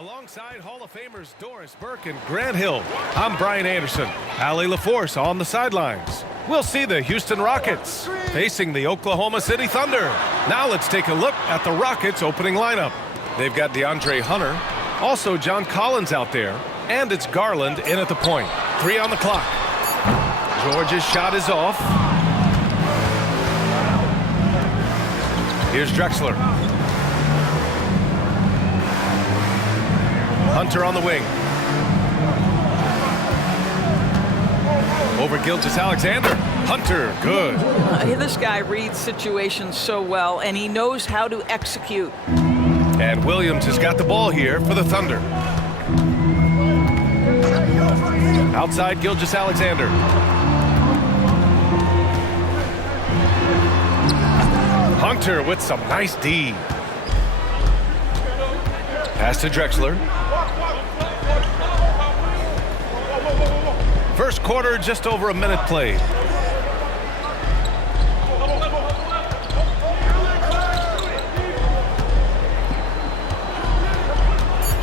Alongside Hall of Famers Doris Burke and Grant Hill, I'm Brian Anderson. Allie LaForce on the sidelines. We'll see the Houston Rockets facing the Oklahoma City Thunder. Now let's take a look at the Rockets' opening lineup. They've got DeAndre Hunter, also John Collins out there, and it's Garland in at the point. 3 on the clock. George's shot is off. Here's Drexler. Hunter on the wing. Over Gilgeous-Alexander. Hunter, good. This guy reads situations so well, and he knows how to execute. And Williams has got the ball here for the Thunder. Outside Gilgeous-Alexander. Hunter with some nice D. Pass to Drexler. First quarter, just over a minute played.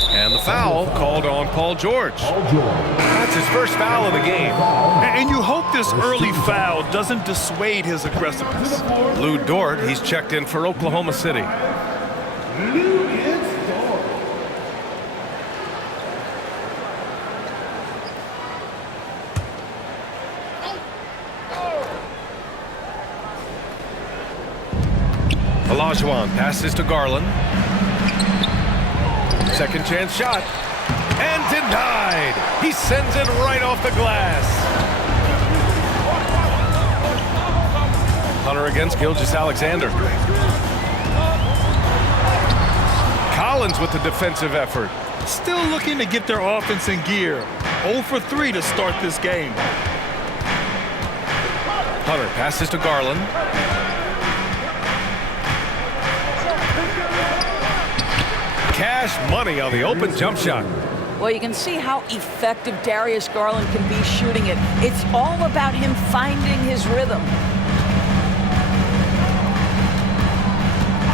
And the foul called on Paul George. That's his first foul of the game. And you hope this early foul doesn't dissuade his aggressiveness. Lou Dort, he's checked in for Oklahoma City. Olajuwon passes to Garland. Second chance shot. And denied. He sends it right off the glass. Hunter against Gilgeous-Alexander. Collins with the defensive effort. Still looking to get their offense in gear. 0 for 3 to start this game. Hunter passes to Garland. Cash money on the open jump shot. Well, you can see how effective Darius Garland can be shooting it. It's all about him finding his rhythm.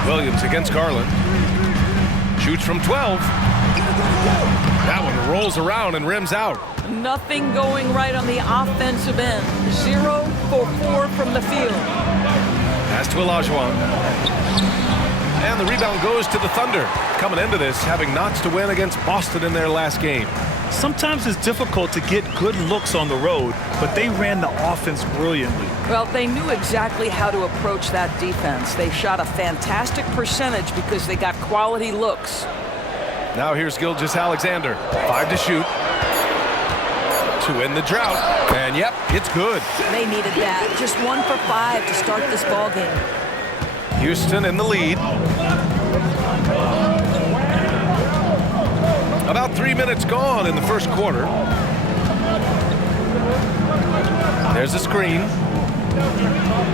Williams against Garland. Shoots from 12. That one rolls around and rims out. Nothing going right on the offensive end. 0 for 4 from the field. Pass to Olajuwon. And the rebound goes to the Thunder. Coming into this, having knots to win against Boston in their last game. Sometimes it's difficult to get good looks on the road, but they ran the offense brilliantly. Well, they knew exactly how to approach that defense. They shot a fantastic percentage because they got quality looks. Now here's Gilgeous-Alexander. 5 to shoot. To end the drought. And yep, it's good. They needed that. Just 1 for 5 to start this ball game. Houston in the lead. About 3 minutes gone in the first quarter. There's a screen.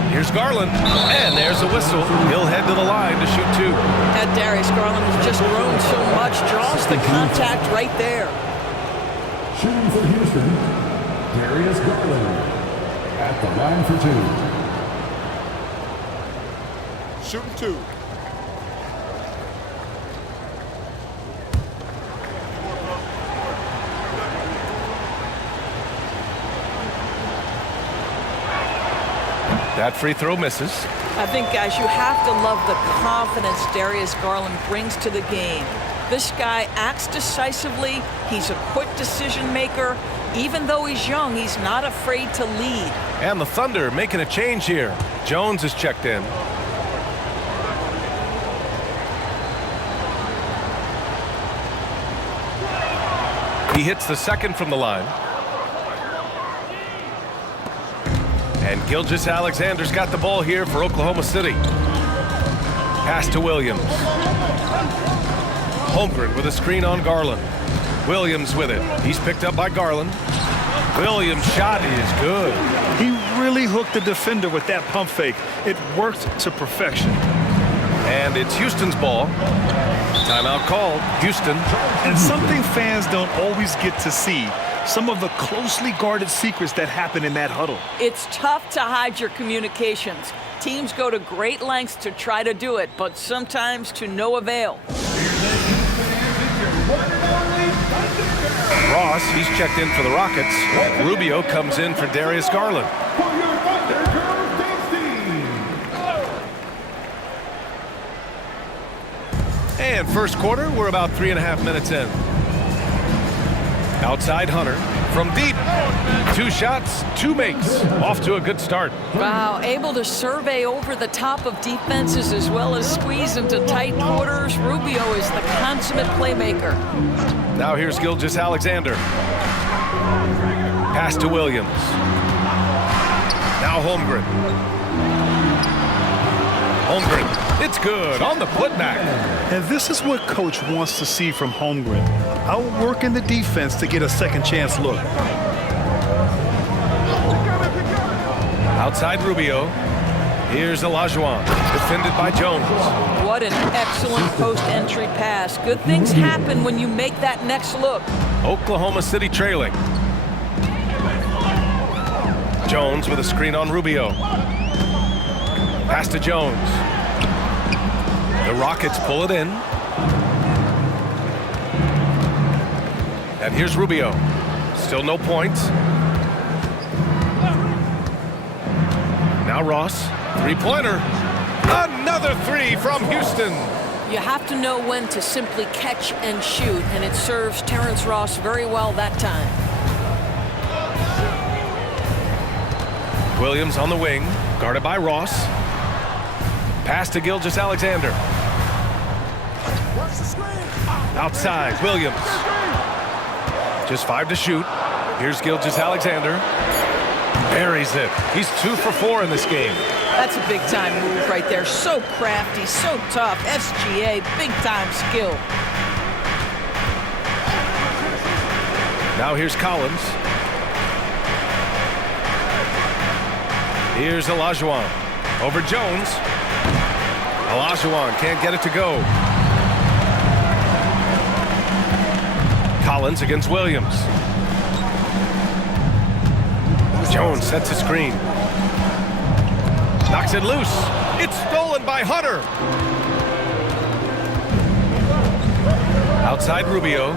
Here's Garland. And there's a whistle. He'll head to the line to shoot 2. That Darius Garland has just grown so much. Draws the contact right there. Shooting for Houston, Darius Garland at the line for 2. Shooting 2. That free throw misses. I think, guys, you have to love the confidence Darius Garland brings to the game. This guy acts decisively. He's a quick decision maker. Even though he's young, he's not afraid to lead. And the Thunder making a change here. Jones is checked in. He hits the second from the line. And Gilgeous-Alexander's got the ball here for Oklahoma City. Pass to Williams. Holmgren with a screen on Garland. Williams with it. He's picked up by Garland. Williams' shot is good. He really hooked the defender with that pump fake. It worked to perfection. And it's Houston's ball. Timeout called. Houston. And something fans don't always get to see. Some of the closely guarded secrets that happen in that huddle. It's tough to hide your communications. Teams go to great lengths to try to do it, but sometimes to no avail. Here's your Ross, he's checked in for the Rockets. Rubio comes in for Darius Garland. And first quarter, we're about 3.5 minutes in. Outside Hunter from deep. 2 shots, 2 makes. Off to a good start. Wow, able to survey over the top of defenses as well as squeeze into tight quarters. Rubio is the consummate playmaker. Now here's Gilgeous-Alexander. Pass to Williams. Now Holmgren. Holmgren, it's good on the putback. And this is what Coach wants to see from Holmgren. Outworking the defense to get a second chance look. Outside Rubio. Here's Olajuwon, defended by Jones. What an excellent post-entry pass. Good things happen when you make that next look. Oklahoma City trailing. Jones with a screen on Rubio. Pass to Jones. The Rockets pull it in. And here's Rubio. Still no points. Now Ross. Three-pointer. Another 3 from Houston. You have to know when to simply catch and shoot, and it serves Terrence Ross very well that time. Williams on the wing, guarded by Ross. Pass to Gilgeous-Alexander. Outside, Williams. Just 5 to shoot. Here's Gilgeous-Alexander. Buries it. He's 2 for 4 in this game. That's a big-time move right there. So crafty, so tough. SGA, big-time skill. Now here's Collins. Here's Olajuwon. Over Jones. Olajuwon can't get it to go. Collins against Williams. Jones sets a screen. Knocks it loose. It's stolen by Hunter. Outside Rubio.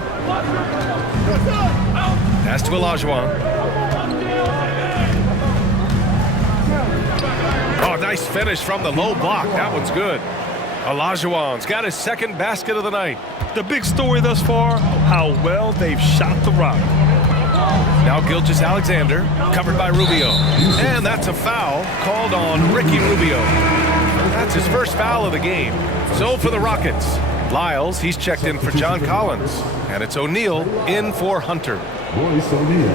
Pass to Olajuwon. Oh, nice finish from the low block. That one's good. Olajuwon's got his second basket of the night. The big story thus far, how well they've shot the rock. Now Gilgeous-Alexander, covered by Rubio. And that's a foul called on Ricky Rubio. That's his first foul of the game. So for the Rockets, Lyles, he's checked in for John Collins. And it's O'Neal in for Hunter. Royce O'Neal.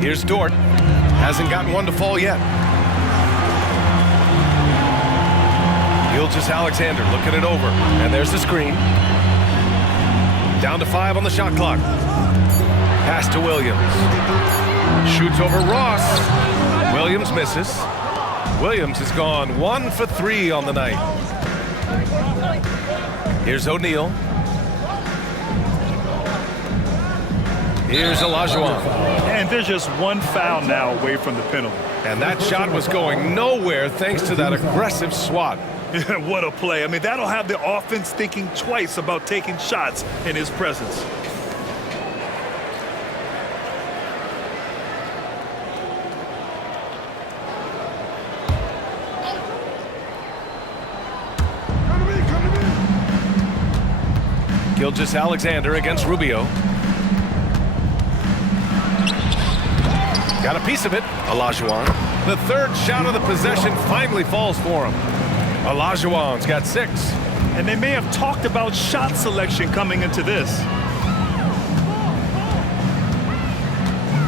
Here's Dort. Hasn't gotten one to fall yet. Gilgeous-Alexander looking it over. And there's the screen. Down to 5 on the shot clock. Pass to Williams. Shoots over Ross. Williams misses. Williams has gone 1 for 3 on the night. Here's O'Neal. Here's Olajuwon. And there's just one foul now away from the penalty. And that shot was going nowhere thanks to that aggressive swat. What a play. I mean, that'll have the offense thinking twice about taking shots in his presence. Gilgeous-Alexander against Rubio. Got a piece of it. Olajuwon. The third shot of the possession finally falls for him. Olajuwon's got 6. And they may have talked about shot selection coming into this.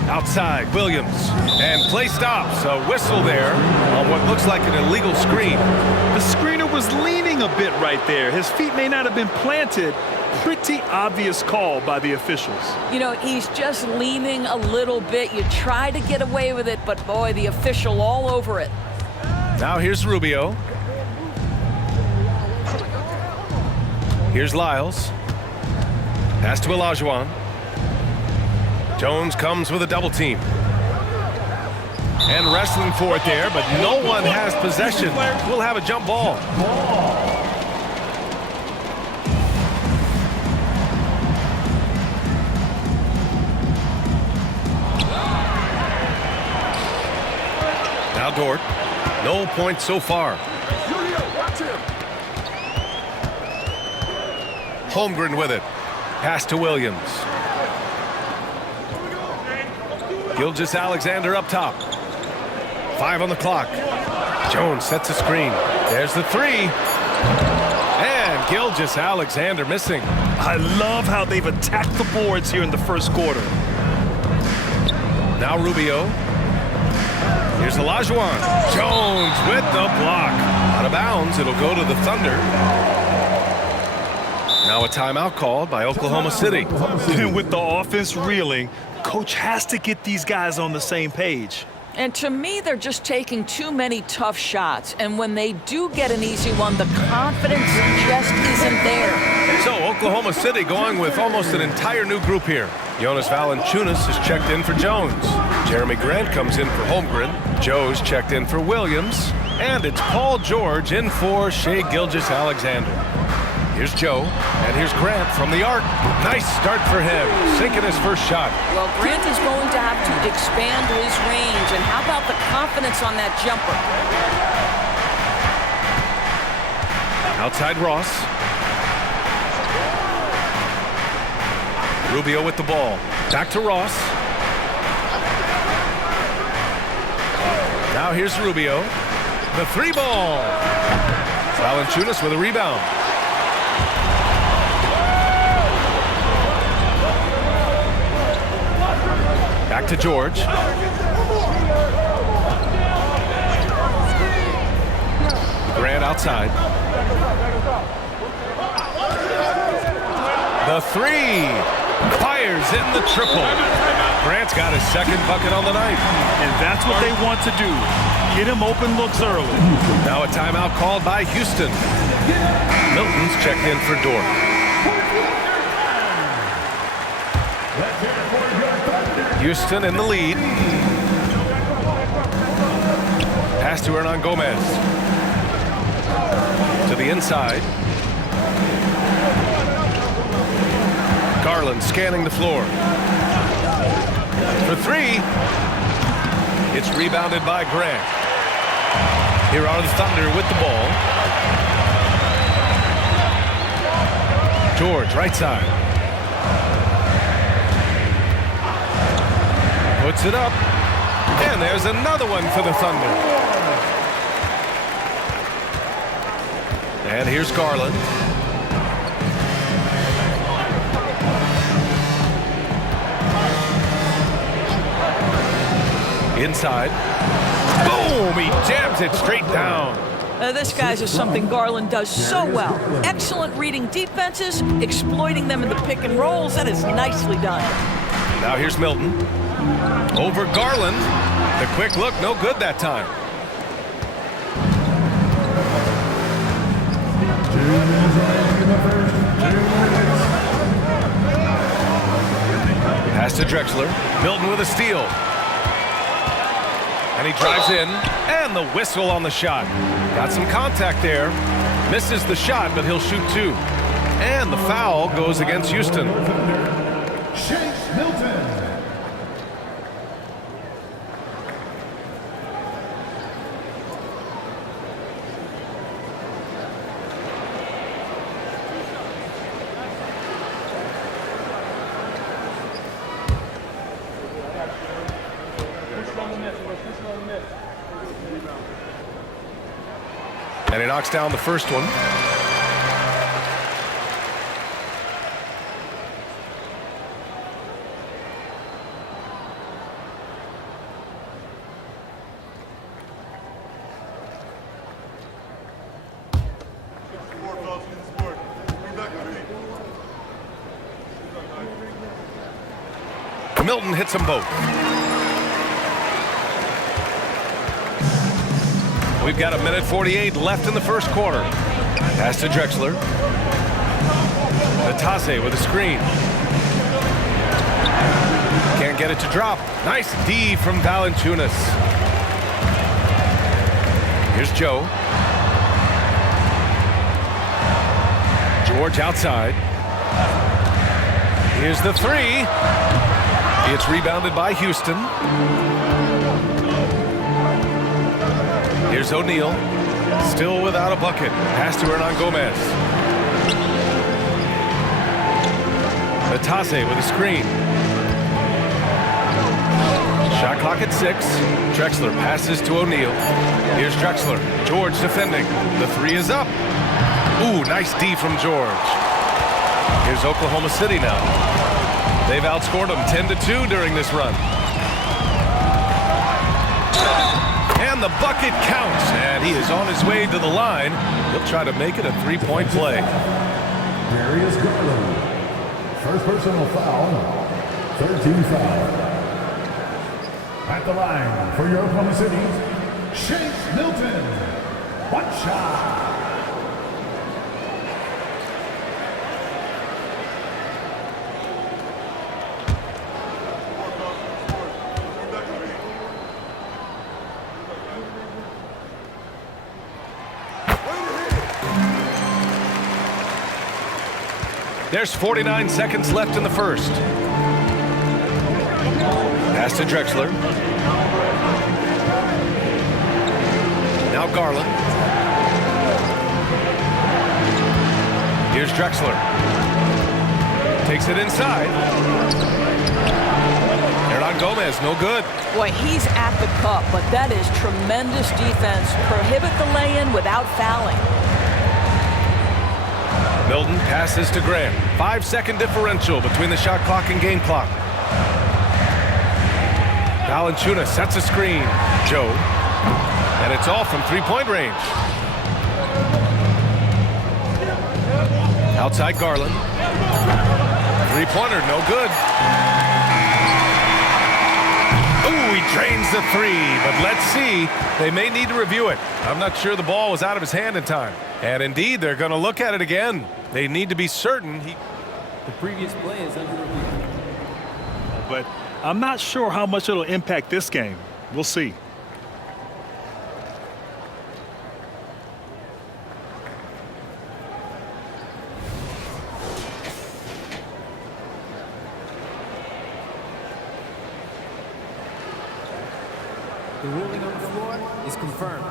Outside, Williams. And play stops. A whistle there on what looks like an illegal screen. The screener was leaning a bit right there. His feet may not have been planted. Pretty obvious call by the officials. You know, he's just leaning a little bit. You try to get away with it, but boy, the official all over it. Now here's Rubio. Here's Lyles. Pass to Olajuwon. Jones comes with a double team. And wrestling for it there, but no one has possession. We'll have a jump ball. Now Dort. No points so far. Holmgren with it. Pass to Williams. Gilgeous-Alexander up top. 5 on the clock. Jones sets a screen. There's the three. And Gilgeous-Alexander missing. I love how they've attacked the boards here in the first quarter. Now Rubio. Here's Olajuwon. Jones with the block. Out of bounds. It'll go to the Thunder. Now a timeout called by Oklahoma City. And with the offense reeling, coach has to get these guys on the same page. And to me, they're just taking too many tough shots. And when they do get an easy one, the confidence just isn't there. So Oklahoma City going with almost an entire new group here. Jonas Valanciunas is checked in for Jones. Jeremy Grant comes in for Holmgren. Joe's checked in for Williams. And it's Paul George in for Shai Gilgeous-Alexander. Here's Joe, and here's Grant from the arc. Nice start for him, sinking his first shot. Well, Grant is going to have to expand his range. And how about the confidence on that jumper? Outside Ross. Rubio with the ball. Back to Ross. Now here's Rubio. The three ball. Valanciunas with a rebound. Back to George. Grant outside. The three. Fires in the triple. Grant's got his second bucket on the night. And that's what they want to do. Get him open looks early. Now a timeout called by Houston. Milton's checked in for Dort. Houston in the lead. Pass to Hernan Gomez. To the inside. Garland scanning the floor. For three. It's rebounded by Grant. Here are the Thunder with the ball. George, right side. Puts it up. And there's another one for the Thunder. And here's Garland. Inside. Boom! He jams it straight down. This, guys, is something Garland does so well. Excellent reading defenses, exploiting them in the pick and rolls. That is nicely done. Now here's Milton. Over Garland. The quick look, no good that time. Pass to Drexler. Milton with a steal. And he drives in. And the whistle on the shot. Got some contact there. Misses the shot, but he'll shoot two. And the foul goes against Houston. Shake Milton. And he knocks down the first one. Milton hits them both. We've got 1:48 left in the first quarter. Pass to Drexler. Natase with a screen. Can't get it to drop. Nice D from Valanciunas. Here's Joe. George outside. Here's the three. It's rebounded by Houston. Here's O'Neal. Still without a bucket. Pass to Hernan Gomez. Natase with a screen. Shot clock at 6. Drexler passes to O'Neal. Here's Drexler. George defending. The 3 is up. Ooh, nice D from George. Here's Oklahoma City now. They've outscored them 10-2 during this run. And the bucket counts, and he is on his way to the line. He'll try to make it a 3-point play. Darius Garland. First personal foul. 13 foul. At the line for your Oklahoma City, Shake Milton. One shot. There's 49 seconds left in the first. Pass to Drexler. Now Garland. Here's Drexler. Takes it inside. Hernan Gomez, no good. Boy, he's at the cup, but that is tremendous defense. Prohibit the lay-in without fouling. Milton passes to Grant. 5-second differential between the shot clock and game clock. Valanciunas sets a screen. Joe. And it's all from three-point range. Outside Garland. Three-pointer, no good. Ooh, he drains the 3, but let's see. They may need to review it. I'm not sure the ball was out of his hand in time. And indeed, they're going to look at it again. They need to be certain. The previous play is under review. But I'm not sure how much it'll impact this game. We'll see. The ruling on the floor is confirmed.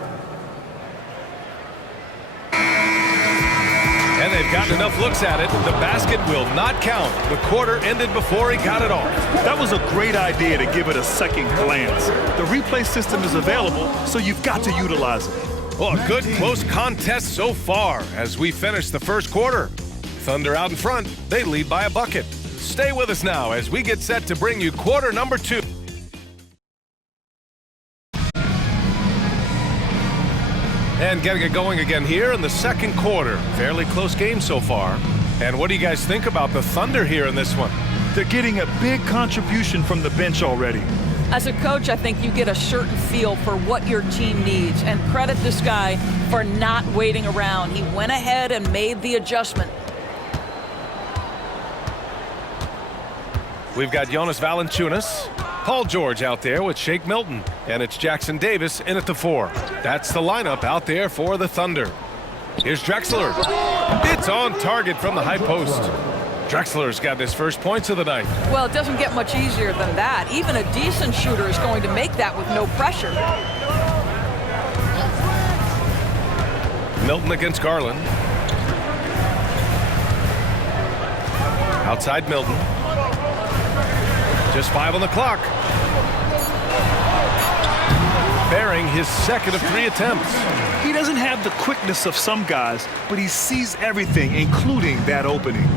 And they've gotten enough looks at it. The basket will not count. The quarter ended before he got it off. That was a great idea to give it a second glance. The replay system is available, so you've got to utilize it. Well, a good close contest so far as we finish the first quarter. Thunder out in front. They lead by a bucket. Stay with us now as we get set to bring you quarter number 2. And getting it going again here in the second quarter. Fairly close game so far. And what do you guys think about the Thunder here in this one? They're getting a big contribution from the bench already. As a coach, I think you get a certain feel for what your team needs, and credit this guy for not waiting around. He went ahead and made the adjustment. We've got Jonas Valanciunas, Paul George out there with Shake Milton, and it's Jackson Davis in at the 4. That's the lineup out there for the Thunder. Here's Drexler. It's on target from the high post. Drexler's got his first points of the night. Well, it doesn't get much easier than that. Even a decent shooter is going to make that with no pressure. Milton against Garland. Outside Milton. Just 5 on the clock. Bearing his second of 3 attempts. He doesn't have the quickness of some guys, but he sees everything, including that opening.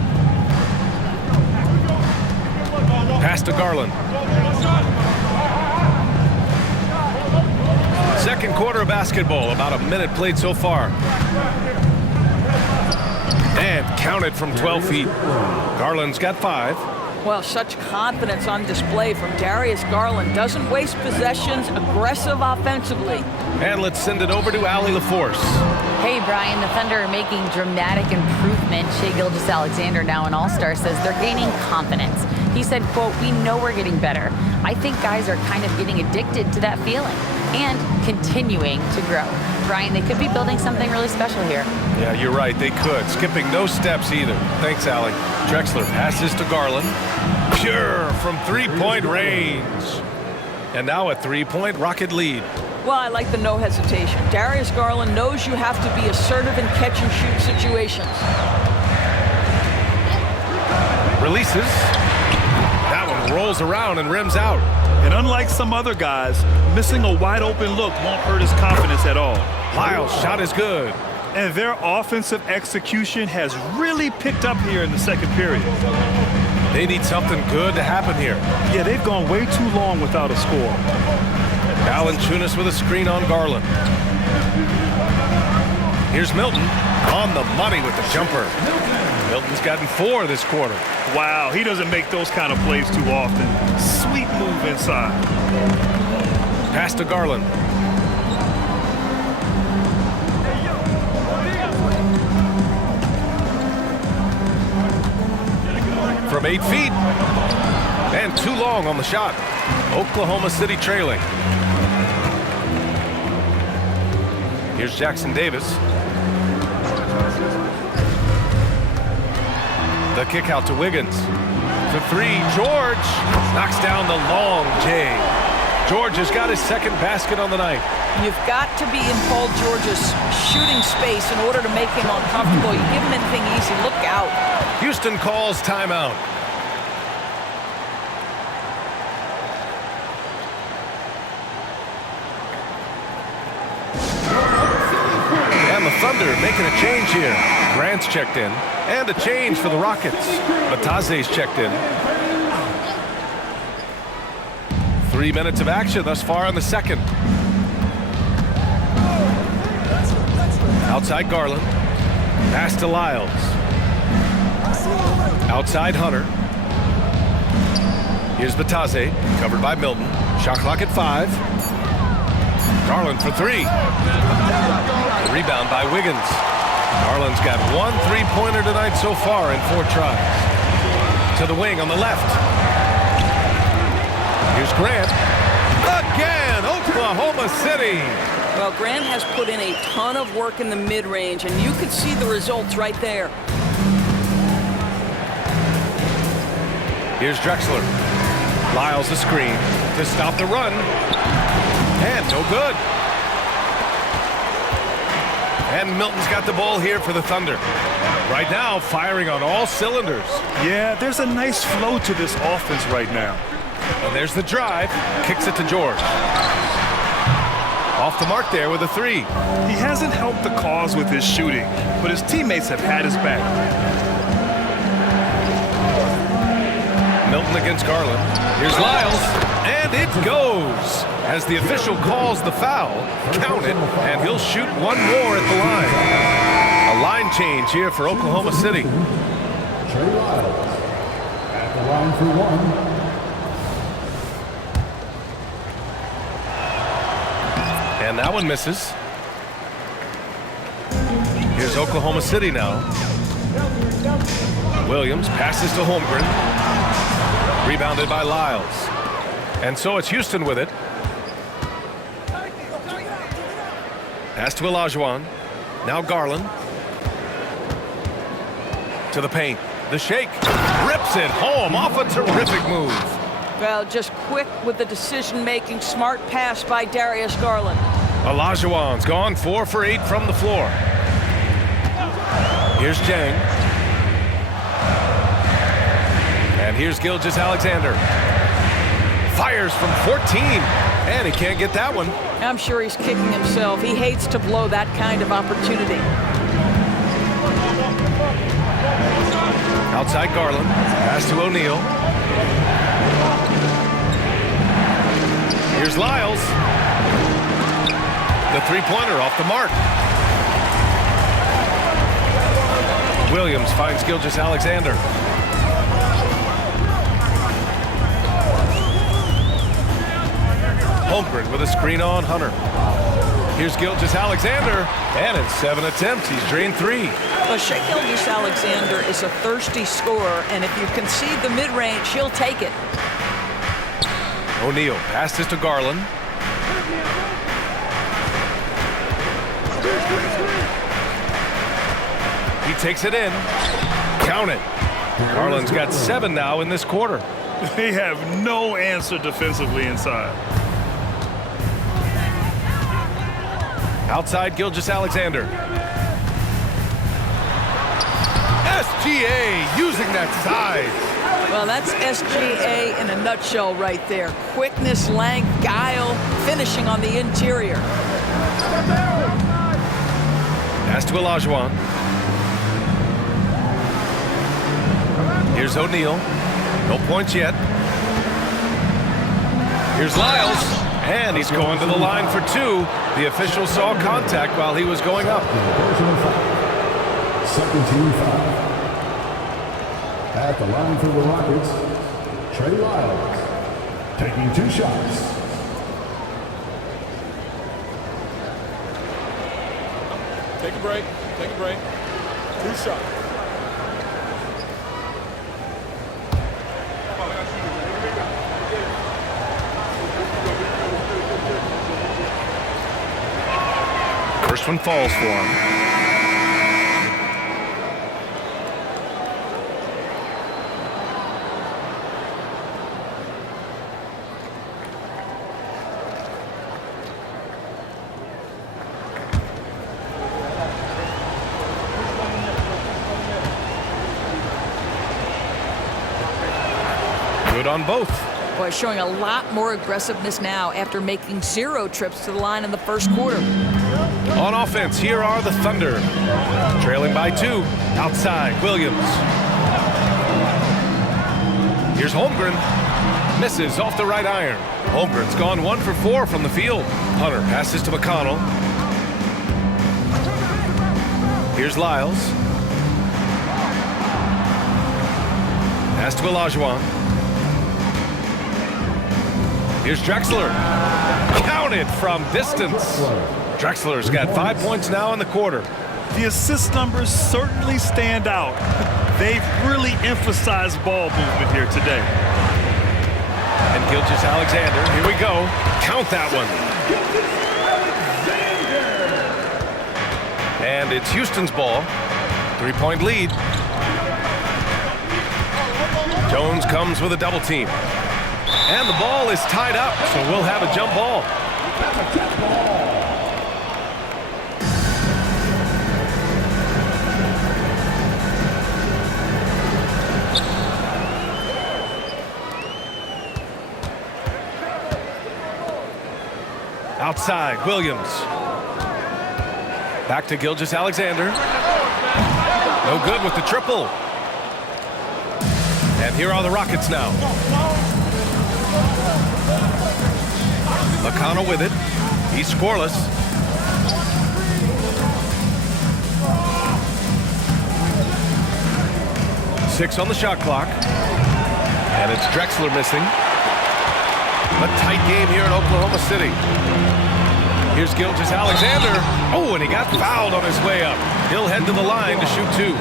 Pass to Garland. Second quarter of basketball, about a minute played so far. And counted from 12 feet. Garland's got 5. Well, such confidence on display from Darius Garland. Doesn't waste possessions, aggressive offensively. And let's send it over to Allie LaForce. Hey, Brian, the Thunder are making dramatic improvement. Shai Gilgeous-Alexander, now an all-star, says they're gaining confidence. He said, quote, "We know we're getting better. I think guys are kind of getting addicted to that feeling and continuing to grow." Brian, they could be building something really special here. Yeah, you're right. They could. Skipping no steps either. Thanks, Allie. Drexler passes to Garland. Pure from three-point range. And now a 3-point Rocket lead. Well, I like the no hesitation. Darius Garland knows you have to be assertive in catch-and-shoot situations. Releases. That one rolls around and rims out. And unlike some other guys, missing a wide-open look won't hurt his confidence at all. Lyles' shot is good. And their offensive execution has really picked up here in the second period. They need something good to happen here. Yeah, they've gone way too long without a score. Valanciunas with a screen on Garland. Here's Milton on the money with the jumper. Milton's gotten 4 this quarter. Wow, he doesn't make those kind of plays too often. Sweet move inside. Pass to Garland. From 8 feet. And too long on the shot. Oklahoma City trailing. Here's Jackson Davis. The kick out to Wiggins. For 3, George knocks down the long J. George has got his second basket on the night. You've got to be in Paul George's shooting space in order to make him uncomfortable. You give him anything easy, look out. Houston calls timeout. And the Thunder making a change here. Grant's checked in. And a change for the Rockets. Bataze's checked in. 3 minutes of action thus far in the second. Outside Garland. Pass to Lyles. Outside Hunter. Here's Bataze, covered by Milton. Shot clock at 5. Garland for 3. The rebound by Wiggins. Garland's got 1 3-pointer tonight so far in 4 tries. To the wing on the left. Here's Grant. Again, Oklahoma City. Well, Grant has put in a ton of work in the mid-range, and you can see the results right there. Here's Drexler. Lyles the screen to stop the run. And no good. And Milton's got the ball here for the Thunder. Right now, firing on all cylinders. Yeah, there's a nice flow to this offense right now. And there's the drive. Kicks it to George. Off the mark there with a 3. He hasn't helped the cause with his shooting, but his teammates have had his back. Milton against Garland. Here's Lyles. And it goes. As the official calls the foul, count it, and he'll shoot 1 more at the line. A line change here for Oklahoma City. Trey Lyles at the line for 1. And that one misses. Here's Oklahoma City now. Williams passes to Holmgren. Rebounded by Lyles. And so it's Houston with it. Pass to Olajuwon. Now Garland. To the paint. The shake. Rips it home off a terrific move. Well, just quick with the decision-making, smart pass by Darius Garland. Olajuwon's gone 4 for 8 from the floor. Here's Jang. And here's Gilgeous-Alexander. Fires from 14. And he can't get that one. I'm sure he's kicking himself. He hates to blow that kind of opportunity. Outside Garland. Pass to O'Neal. Here's Lyles. The 3-pointer off the mark. Williams finds Gilgeous-Alexander. Holmgren with a screen on Hunter. Here's Gilgeous-Alexander, and in 7 attempts, he's drained 3. Well, Shai Gilgeous-Alexander is a thirsty scorer, and if you concede the mid-range, he'll take it. O'Neal passes to Garland. He takes it in. Count it. Garland's got 7 now in this quarter. They have no answer defensively inside. Outside Gilgeous-Alexander. SGA using that size. Well, that's SGA in a nutshell right there. Quickness, length, guile, finishing on the interior. Pass to Olajuwon. Here's O'Neal. No points yet. Here's Lyles. And he's going to the line for two. The official saw contact while he was going up. Second team foul. At the line for the Rockets, Trey Lyles, taking 2 shots. Take a break. Take a break. 2 shots. First one falls for him. Good on both. Boy, showing a lot more aggressiveness now after making 0 trips to the line in the first quarter. On offense, here are the Thunder. Trailing by 2. Outside, Williams. Here's Holmgren. Misses off the right iron. Holmgren's gone 1 for 4 from the field. Hunter passes to McConnell. Here's Lyles. Pass to Olajuwon. Here's Drexler. Counted from distance. Drexler's got 5 points now in the quarter. The assist numbers certainly stand out. They've really emphasized ball movement here today. And Gilgeous-Alexander, here we go. Count that one. And it's Houston's ball. 3-point lead. Jones comes with a double team. And the ball is tied up, so we'll have a jump ball. Outside, Williams. Back to Gilgeous-Alexander. No good with the triple. And here are the Rockets now. McConnell with it. He's scoreless. Six on the shot clock. And it's Drexler missing. A tight game here in Oklahoma City. Here's Gilgeous-Alexander. Oh, and he got fouled on his way up. He'll head to the line to shoot 2.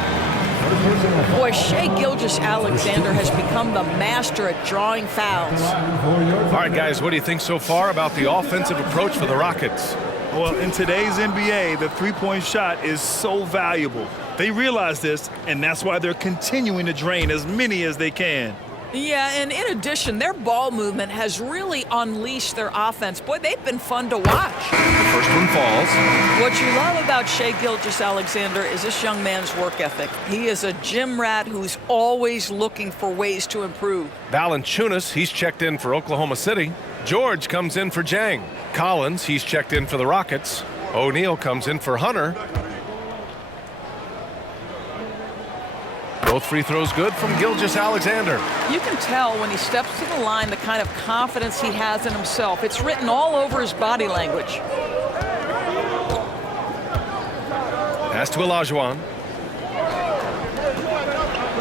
Boy, Shai Gilgeous-Alexander has become the master at drawing fouls. All right, guys, what do you think so far about the offensive approach for the Rockets? Well, in today's NBA, the three-point shot is so valuable. They realize this, and that's why they're continuing to drain as many as they can. Yeah, and in addition, their ball movement has really unleashed their offense. Boy, they've been fun to watch. The first one falls. What you love about Shai Gilgeous-Alexander is this young man's work ethic. He is a gym rat who's always looking for ways to improve. Valanciunas, he's checked in for Oklahoma City. George comes in for Jang. Collins, he's checked in for the Rockets. O'Neal comes in for Hunter. Both free throws good from Gilgeous-Alexander. You can tell when he steps to the line the kind of confidence he has in himself. It's written all over his body language. Pass to Olajuwon.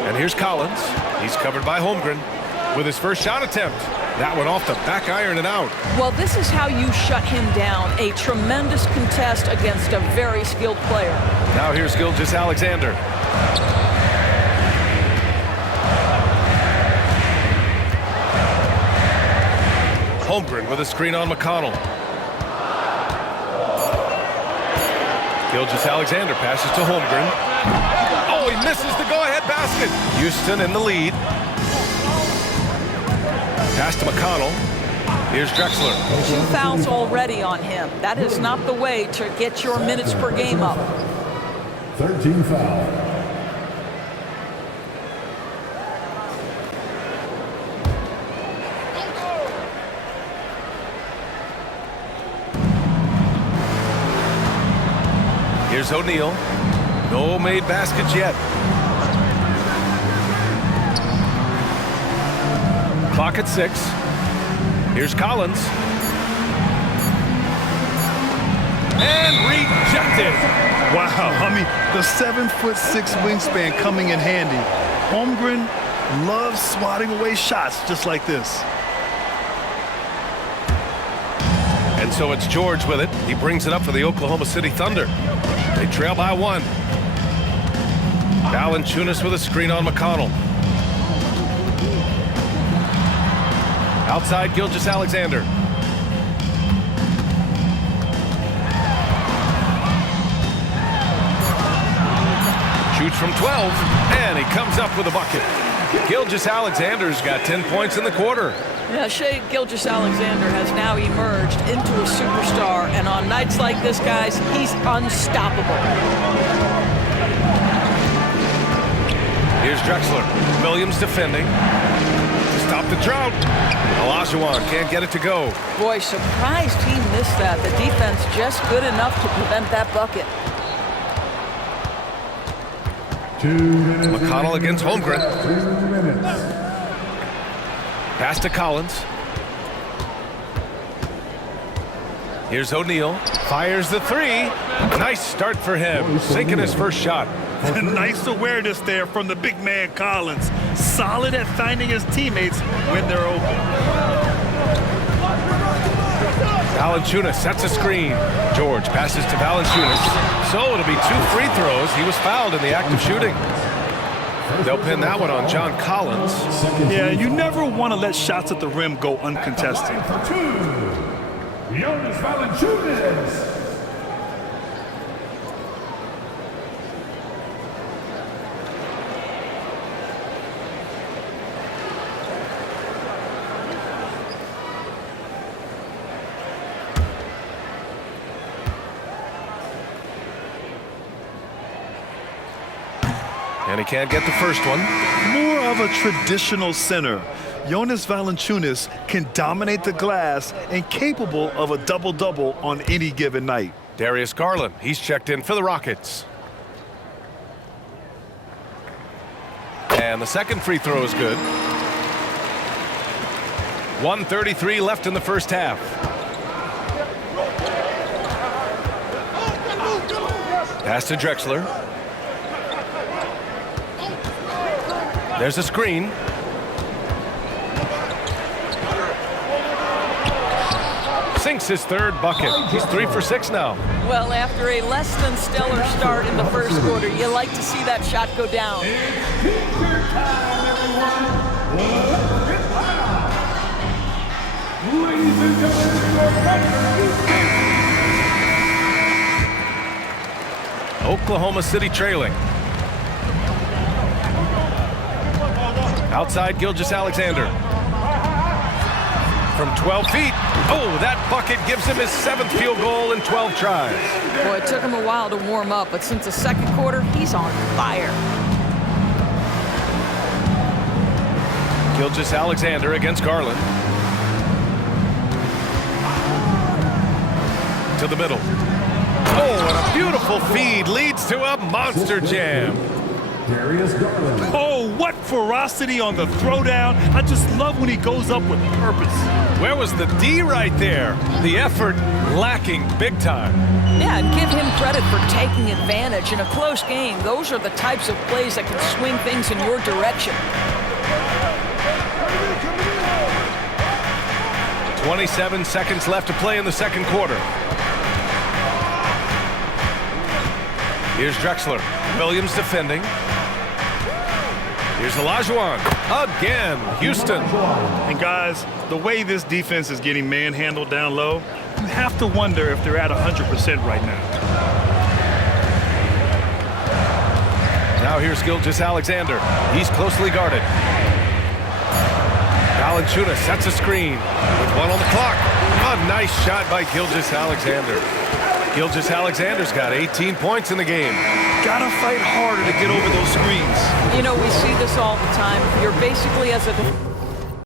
And here's Collins. He's covered by Holmgren with his first shot attempt. That one off the back iron and out. Well, this is how you shut him down. A tremendous contest against a very skilled player. Now here's Gilgeous-Alexander. Holmgren with a screen on McConnell. Gilgeous-Alexander passes to Holmgren. Oh, he misses the go-ahead basket. Houston in the lead. Pass to McConnell. Here's Drexler. 2 fouls already on him. That is not the way to get your minutes per game up. 13 foul. Here's O'Neal. No made baskets yet. Clock at 6. Here's Collins. And rejected. Wow, I mean, the 7'6" wingspan coming in handy. Holmgren loves swatting away shots just like this. And so it's George with it. He brings it up for the Oklahoma City Thunder. They trail by 1. Valanciunas with a screen on McConnell. Outside, Gilgeous-Alexander. Shoots from 12, and he comes up with a bucket. Gilgeous-Alexander's got 10 points in the quarter. Yeah, Shai Gilgeous-Alexander has now emerged into a superstar, and on nights like this, guys, he's unstoppable. Here's Drexler. Williams defending. To stop the drought. Olajuwon can't get it to go. Boy, surprised he missed that. The defense just good enough to prevent that bucket. 2 minutes. McConnell against Holmgren. 2 minutes. Pass to Collins. Here's O'Neal. Fires the 3. Nice start for him. Sinking his first shot. Nice awareness there from the big man Collins. Solid at finding his teammates when they're open. Valanciunas sets a screen. George passes to Valanciunas. So it'll be 2 free throws. He was fouled in the act of shooting. They'll pin that one on John Collins. Yeah, you never want to let shots at the rim go uncontested. For 2, Jonas Valanciunas. And he can't get the first one. More of a traditional center. Jonas Valanciunas can dominate the glass and capable of a double-double on any given night. Darius Garland, he's checked in for the Rockets. And the second free throw is good. 1:33 left in the first half. Pass to Drexler. There's a screen. Sinks his 3rd bucket. He's 3 for 6 now. Well, after a less than stellar start in the first quarter, you like to see that shot go down. Oklahoma City trailing. Outside, Gilgeous-Alexander. From 12 feet. Oh, that bucket gives him his 7th field goal in 12 tries. Boy, it took him a while to warm up, but since the second quarter, he's on fire. Gilgeous-Alexander against Garland. To the middle. Oh, and a beautiful feed leads to a monster jam. Darius Garland. Oh, what ferocity on the throwdown. I just love when he goes up with purpose. Where was the D right there? The effort lacking big time. Yeah, and give him credit for taking advantage in a close game. Those are the types of plays that can swing things in your direction. 27 seconds left to play in the second quarter. Here's Drexler. Williams defending. Here's Olajuwon. Again, Houston. And guys, the way this defense is getting manhandled down low, you have to wonder if they're at 100% right now. Now here's Gilgeous-Alexander. He's closely guarded. Valanciunas sets a screen with 1 on the clock. A nice shot by Gilgeous-Alexander. Gilgeous-Alexander's got 18 points in the game. Gotta fight harder to get over those screens. You know, we see this all the time. You're basically, as a